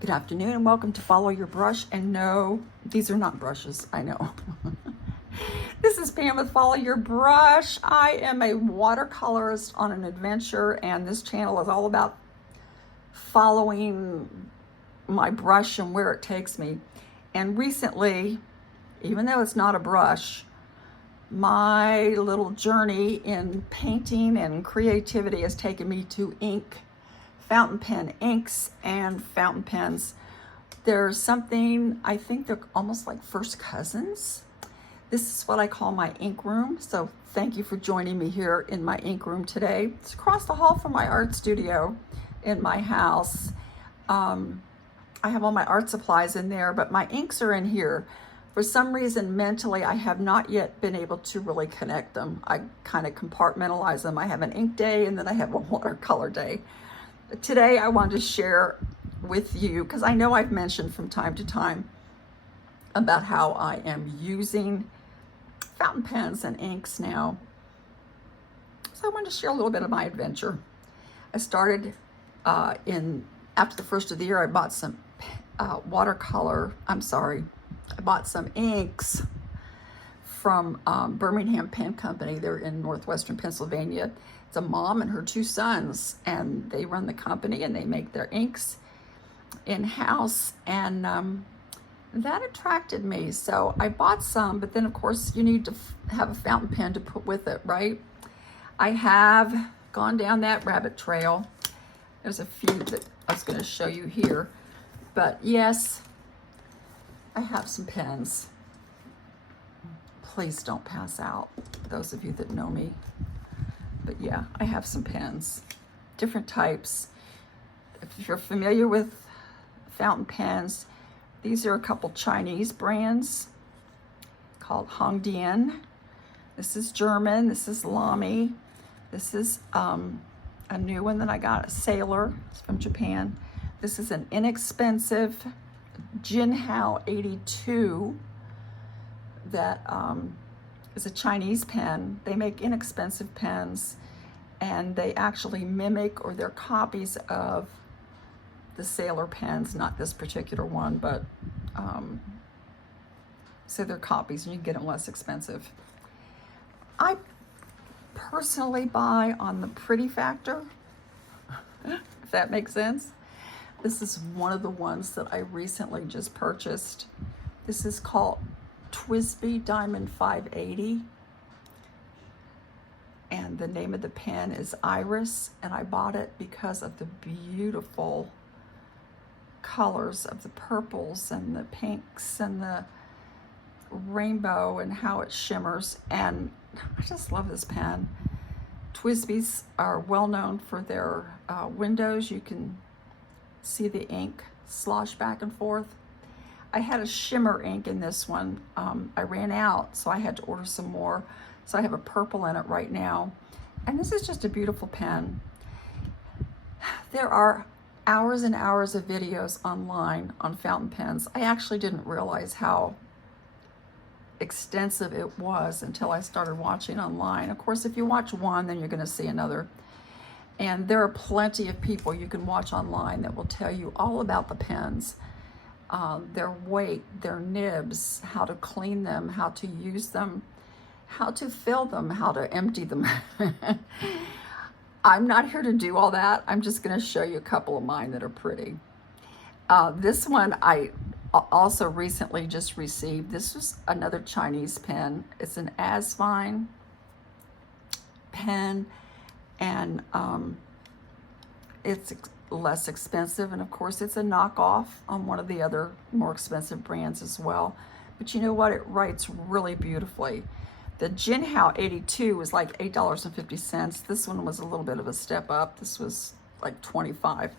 Good afternoon and welcome to Follow Your Brush. And no, these are not brushes, I know. This is Pam with Follow Your Brush. I am a watercolorist on an adventure, and this channel is all about following my brush and where it takes me. And recently, even though it's not a brush, my little journey in painting and creativity has taken me to ink, fountain pen inks and fountain pens. There's something, I think they're almost like first cousins. This is what I call my ink room. So thank you for joining me here in my ink room today. It's across the hall from my art studio in my house. I have all my art supplies in there, but my inks are in here. For some reason, mentally, I have not yet been able to really connect them. I kind of compartmentalize them. I have an ink day and then I have a watercolor day. Today I wanted to share with you, because I know I've mentioned from time to time about how I am using fountain pens and inks now. So I wanted to share a little bit of my adventure. I started after the first of the year, I bought some I bought some inks from Birmingham Pen Company. They're in northwestern Pennsylvania. It's a mom and her two sons, and they run the company and they make their inks in-house, and that attracted me. So I bought some, but then of course you need to have a fountain pen to put with it, right? I have gone down that rabbit trail. There's a few that I was going to show you here, but yes, I have some pens. Please don't pass out, those of you that know me. But yeah, I have some pens, different types. If you're familiar with fountain pens, these are a couple Chinese brands called Hongdian. This is German, this is Lamy. This is a new one that I got, a Sailor, it's from Japan. This is an inexpensive Jinhao 82 that is a Chinese pen. They make inexpensive pens, and they actually mimic, or they're copies of, the Sailor pens, not this particular one, but so they're copies and you can get them less expensive. I personally buy on the pretty factor, if that makes sense. This is one of the ones that I recently just purchased. This is called TWSBI Diamond 580, and the name of the pen is Iris, and I bought it because of the beautiful colors of the purples and the pinks and the rainbow and how it shimmers, and I just love this pen. TWSBIs are well known for their windows. You can see the ink slosh back and forth. I had a shimmer ink in this one. I ran out, so I had to order some more. So I have a purple in it right now. And this is just a beautiful pen. There are hours and hours of videos online on fountain pens. I actually didn't realize how extensive it was until I started watching online. Of course, if you watch one, then you're going to see another. And there are plenty of people you can watch online that will tell you all about the pens. Their weight, their nibs, how to clean them, how to use them, how to fill them, how to empty them. I'm not here to do all that. I'm just going to show you a couple of mine that are pretty. This one I also recently just received. This was another Chinese pen. It's an Asvine pen, and it's less expensive, and of course it's a knockoff on one of the other more expensive brands as well. But you know what? It writes really beautifully. The Jinhao 82 was like $8.50. This one was a little bit of a step up. This was like $25.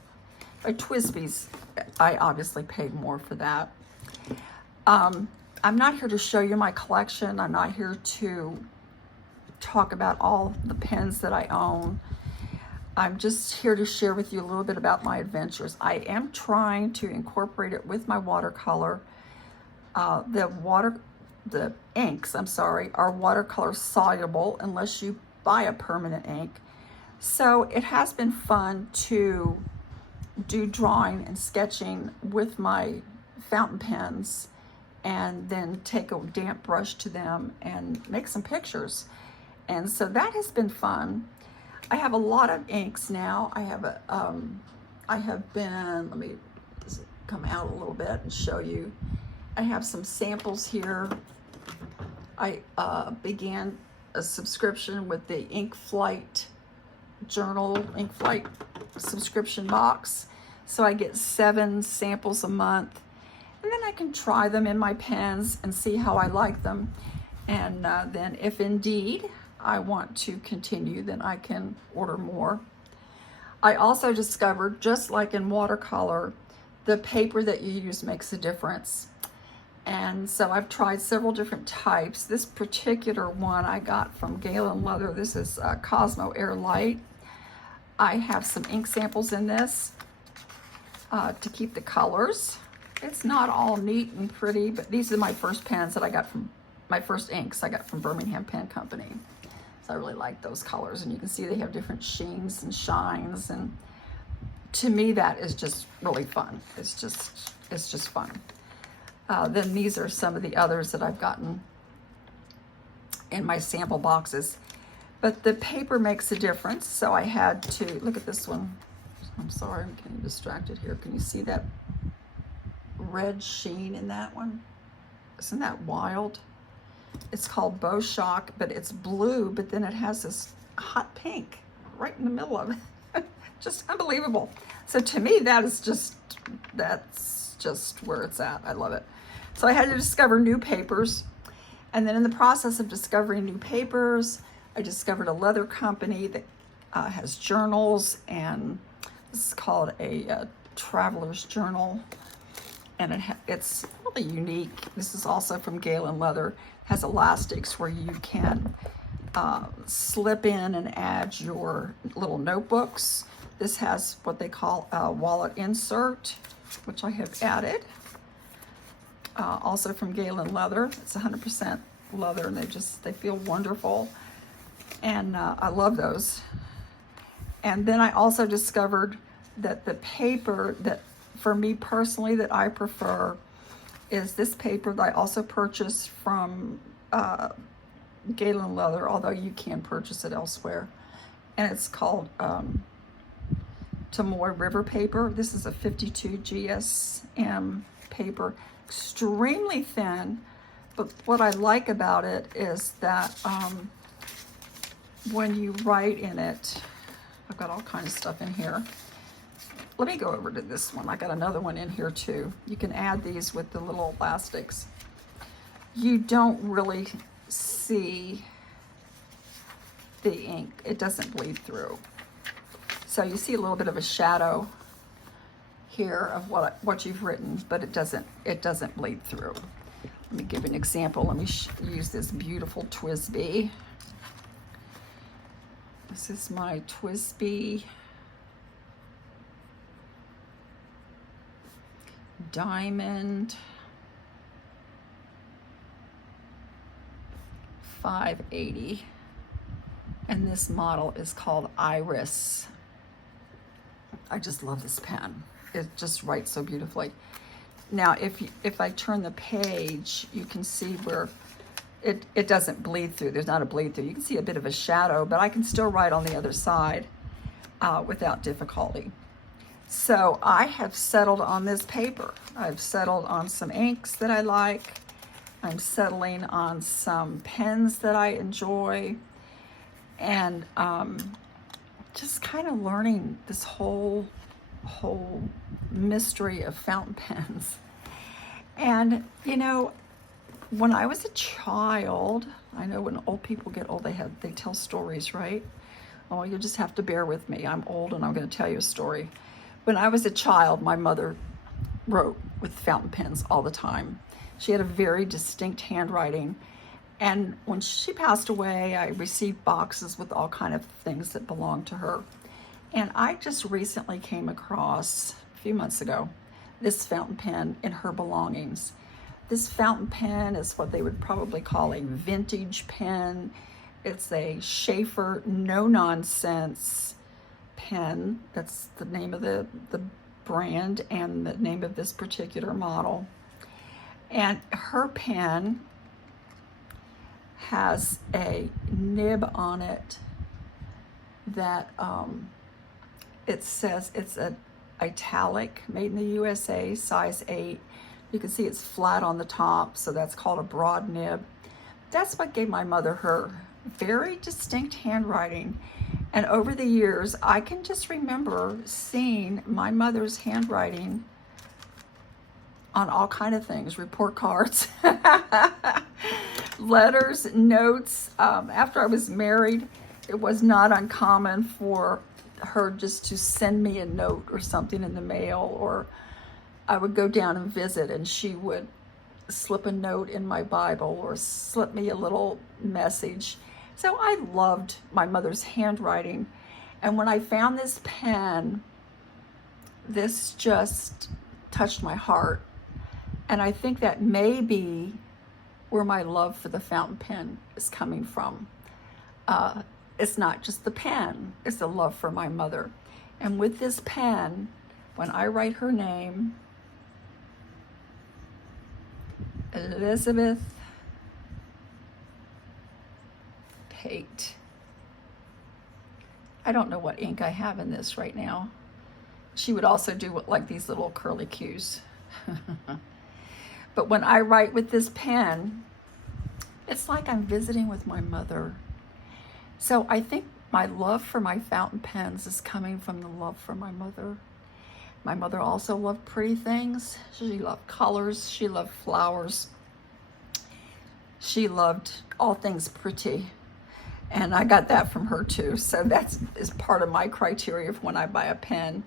By TWSBI's, I obviously paid more for that. I'm not here to show you my collection. I'm not here to talk about all the pens that I own. I'm just here to share with you a little bit about my adventures. I am trying to incorporate it with my watercolor. The inks, are watercolor soluble unless you buy a permanent ink. So it has been fun to do drawing and sketching with my fountain pens and then take a damp brush to them and make some pictures. And so that has been fun. I have a lot of inks now. I have been, let me come out a little bit and show you. I have some samples here. I began a subscription with the Ink Flight subscription box. So I get 7 samples a month, and then I can try them in my pens and see how I like them. And then if indeed I want to continue, then I can order more. I also discovered, just like in watercolor, the paper that you use makes a difference. And so I've tried several different types. This particular one I got from Galen Leather. This is Cosmo Air Light. I have some ink samples in this to keep the colors. It's not all neat and pretty, but these are my first pens that I got from, my first inks I got from Birmingham Pen Company. So I really like those colors, and you can see they have different sheens and shines, and to me that is just really fun. It's just fun. Then these are some of the others that I've gotten in my sample boxes. But the paper makes a difference, so I had to, look at this one. I'm sorry, I'm getting distracted here. Can you see that red sheen in that one? Isn't that wild? It's called Bow Shock, but it's blue, but then it has this hot pink right in the middle of it. Just unbelievable. So to me, that's just where it's at. I love it. So I had to discover new papers. And then in the process of discovering new papers, I discovered a leather company that has journals, and this is called a traveler's journal. And it's really unique. This is also from Galen Leather. It has elastics where you can slip in and add your little notebooks. This has what they call a wallet insert, which I have added. Also from Galen Leather. It's 100% leather, and they feel wonderful. And I love those. And then I also discovered that the paper that, for me personally, that I prefer is this paper that I also purchased from Galen Leather, although you can purchase it elsewhere. And it's called Tomoy River paper. This is a 52 GSM paper, extremely thin. But what I like about it is that when you write in it, I've got all kinds of stuff in here. Let me go over to this one. I got another one in here too. You can add these with the little elastics. You don't really see the ink. It doesn't bleed through. So you see a little bit of a shadow here of what you've written, but it doesn't bleed through. Let me give you an example. Let me use this beautiful TWSBI. This is my TWSBI Diamond 580, and this model is called Iris. I just love this pen. It just writes so beautifully. Now, if I turn the page, you can see where it doesn't bleed through. There's not a bleed through. You can see a bit of a shadow, but I can still write on the other side without difficulty. So I have settled on this paper. I've settled on some inks that I like. I'm settling on some pens that I enjoy, and just kind of learning this whole mystery of fountain pens. And you know, when I was a child, I know when old people get old, they tell stories, right? Oh, you'll just have to bear with me. I'm old and I'm going to tell you a story. When I was a child, my mother wrote with fountain pens all the time. She had a very distinct handwriting. And when she passed away, I received boxes with all kind of things that belonged to her. And I just recently came across, a few months ago, this fountain pen in her belongings. This fountain pen is what they would probably call a vintage pen. It's a Schaefer no-nonsense pen. That's the name of the brand and the name of this particular model. And her pen has a nib on it that it says it's an italic, made in the USA, size 8. You can see it's flat on the top, so that's called a broad nib. That's what gave my mother her very distinct handwriting. And over the years, I can just remember seeing my mother's handwriting on all kind of things, report cards, letters, notes. After I was married, it was not uncommon for her just to send me a note or something in the mail, or I would go down and visit and she would slip a note in my Bible or slip me a little message. So I loved my mother's handwriting. And when I found this pen, this just touched my heart. And I think that may be where my love for the fountain pen is coming from. It's not just the pen, it's the love for my mother. And with this pen, when I write her name, Elizabeth Pate. I don't know what ink I have in this right now. She would also do like these little curly cues. But when I write with this pen, it's like I'm visiting with my mother. So I think my love for my fountain pens is coming from the love for my mother. My mother also loved pretty things. She loved colors. She loved flowers. She loved all things pretty. And I got that from her too. So that is part of my criteria for when I buy a pen.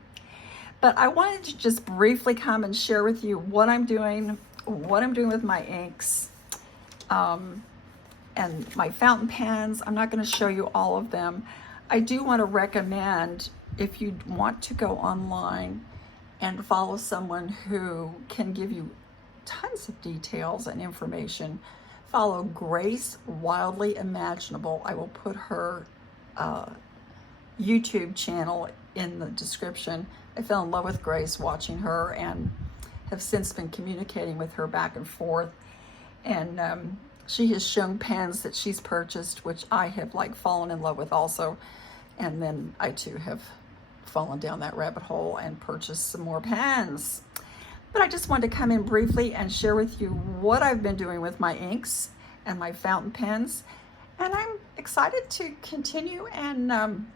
But I wanted to just briefly come and share with you what I'm doing with my inks and my fountain pens. I'm not going to show you all of them. I do want to recommend, if you want to go online and follow someone who can give you tons of details and information, follow Grace Wildly Imaginable. I will put her YouTube channel in the description. I fell in love with Grace watching her and have since been communicating with her back and forth. And she has shown pens that she's purchased, which I have like fallen in love with also. And then I too have fallen down that rabbit hole and purchased some more pens. But I just wanted to come in briefly and share with you what I've been doing with my inks and my fountain pens. And I'm excited to continue and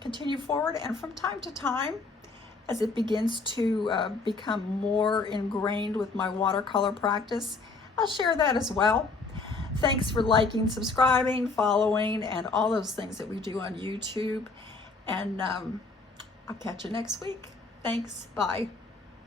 continue forward. And from time to time, as it begins to become more ingrained with my watercolor practice, I'll share that as well. Thanks for liking, subscribing, following, and all those things that we do on YouTube. And I'll catch you next week. Thanks. Bye.